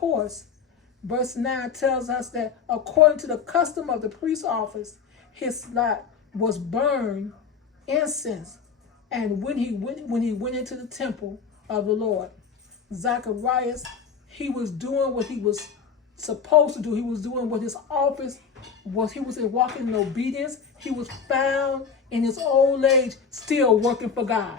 course, verse 9 tells us that according to the custom of the priest's office, his lot was burned incense. And when he went into the temple of the Lord, Zacharias, he was doing what he was supposed to do. He was doing what his office was. He was walking in obedience. He was found in his old age still working for God.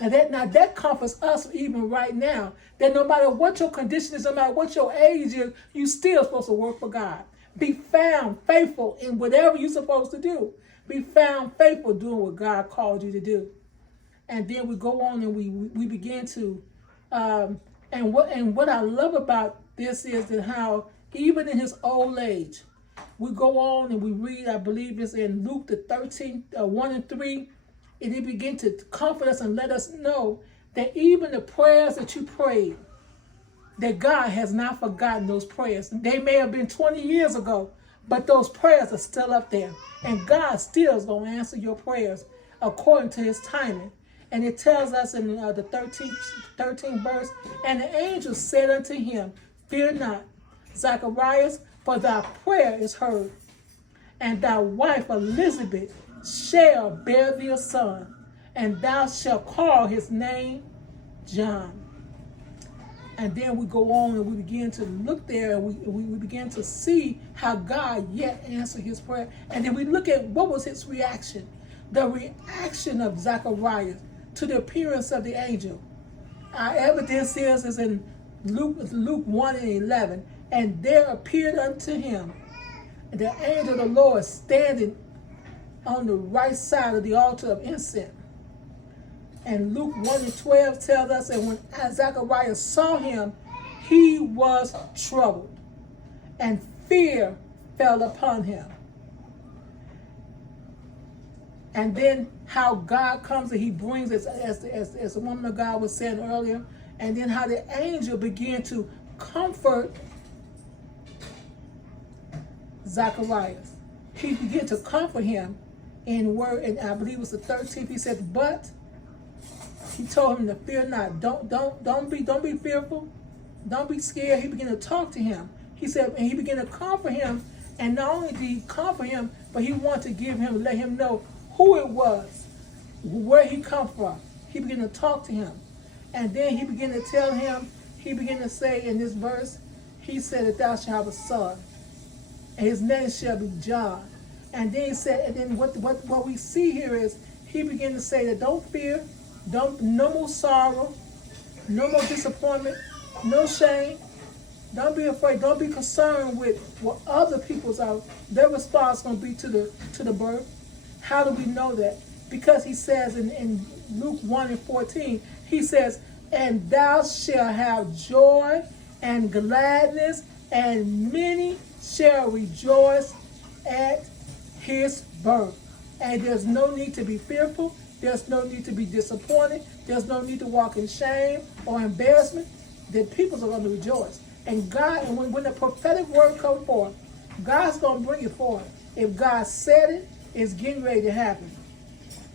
Now that comforts us even right now, that no matter what your condition is, no matter what your age is, you still supposed to work for God. Be found faithful in whatever you're supposed to do. Be found faithful doing what God called you to do. And then we go on and we begin to, and what I love about this is that how even in his old age, we go on and we read, I believe it's in Luke the 13th, 1 and 3, and he began to comfort us and let us know that even the prayers that you prayed, that God has not forgotten those prayers. They may have been 20 years ago, but those prayers are still up there. And God still is going to answer your prayers according to his timing. And it tells us in the 13th verse, and the angel said unto him, fear not, Zacharias, for thy prayer is heard, and thy wife Elizabeth shall bear thee a son, and thou shalt call his name John. And then we go on and we begin to look there and we begin to see how God yet answered his prayer. And then we look at what was his reaction. The reaction of Zacharias to the appearance of the angel. Our evidence is in Luke 1 and 11. And there appeared unto him the angel of the Lord standing on the right side of the altar of incense. And Luke 1 and 12 tells us that when Zacharias saw him, he was troubled, and fear fell upon him. And then how God comes and he brings, as the woman of God was saying earlier, and then how the angel began to comfort Zacharias. He began to comfort him in word, and I believe it was the 13th. He said, but he told him to fear not. Don't be fearful. Don't be scared. He began to talk to him. He said, and he began to comfort him. And not only did he comfort him, but he wanted to let him know who it was, where he come from. He began to talk to him. And then he began to tell him, he began to say in this verse, he said that thou shalt have a son, and his name shall be John. And then he said, and then what we see here is he began to say that don't fear, no more sorrow, no more disappointment, no shame. Don't be afraid. Don't be concerned with what other people's their response going to be to the birth. How do we know that? Because he says in Luke 1 and 14, he says, and thou shalt have joy and gladness, and many shall rejoice at his birth. And there's no need to be fearful. There's no need to be disappointed. There's no need to walk in shame or embarrassment. The people are going to rejoice. And God, and when the prophetic word comes forth, God's going to bring it forth. If God said it, it's getting ready to happen.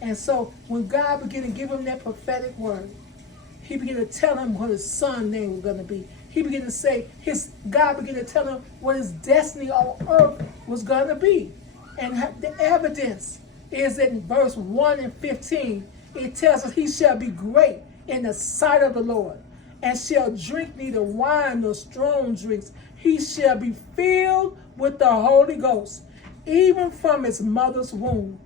And so when God began to give him that prophetic word, he began to tell him what his son's name was going to be. He began to say, God began to tell him what his destiny on earth was going to be. And the evidence is in verse 1 and 15. It tells us he shall be great in the sight of the Lord, and shall drink neither wine nor strong drinks. He shall be filled with the Holy Ghost, even from his mother's womb.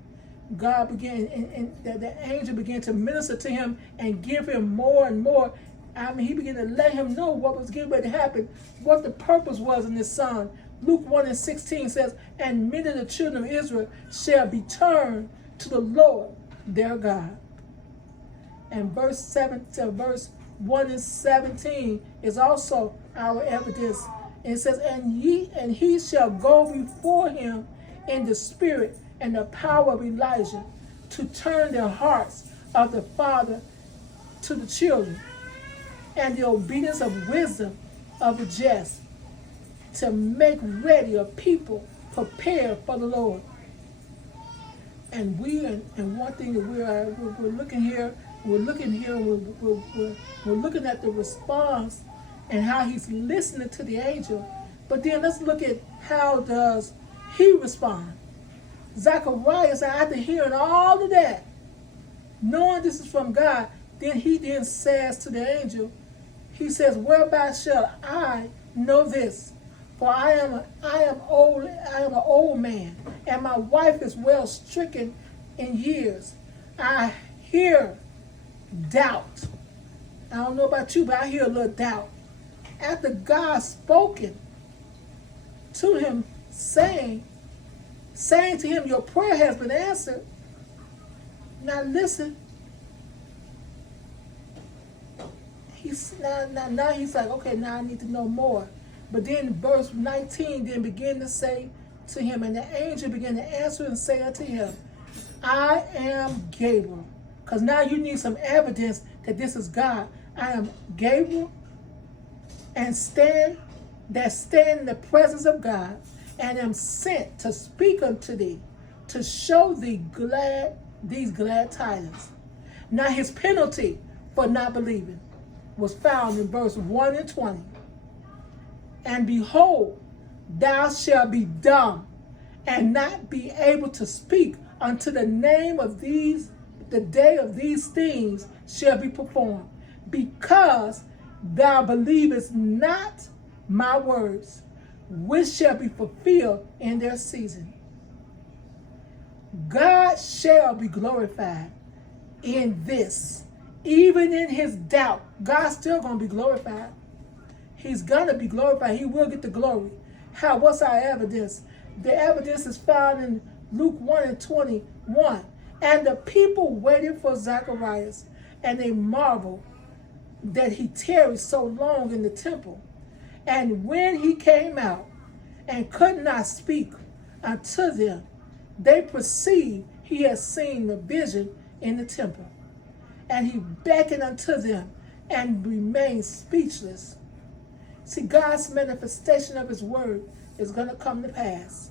God began, and the angel began to minister to him and give him more and more. I mean, he began to let him know what was getting ready to happen, what the purpose was in his son. Luke 1 and 16 says, and many of the children of Israel shall be turned to the Lord their God. And verse 1 and 17 is also our evidence. And it says, and he shall go before him in the spirit and the power of Elijah, to turn the hearts of the father to the children, and the obedience of wisdom of the just, to make ready a people prepared for the Lord. And one thing that we're looking at the response and how he's listening to the angel. But then let's look at how does he respond. Zacharias, after hearing all of that, knowing this is from God, then he then says to the angel, he says, whereby shall I know this? For I am an old man, and my wife is well stricken in years. I hear doubt. I don't know about you, but I hear a little doubt. After God spoken to him, saying to him, your prayer has been answered. Now listen. Now he's like, okay, now I need to know more. But then verse 19 then begin to say to him, and the angel began to answer and say unto him, I am Gabriel. Because now you need some evidence that this is God. I am Gabriel, and stand in the presence of God, and am sent to speak unto thee, to show thee these glad tidings. Now his penalty for not believing was found in verse 1 and 20. And behold, thou shalt be dumb, and not be able to speak until the day of these things shall be performed, because thou believest not my words, which shall be fulfilled in their season. God shall be glorified in this, even in his doubt. God's still going to be glorified. He's going to be glorified. He will get the glory. What's our evidence? The evidence is found in Luke 1 and 21. And the people waited for Zacharias, and they marveled that he tarried so long in the temple. And when he came out and could not speak unto them, they perceived he had seen the vision in the temple. And he beckoned unto them and remained speechless. See, God's manifestation of his word is going to come to pass.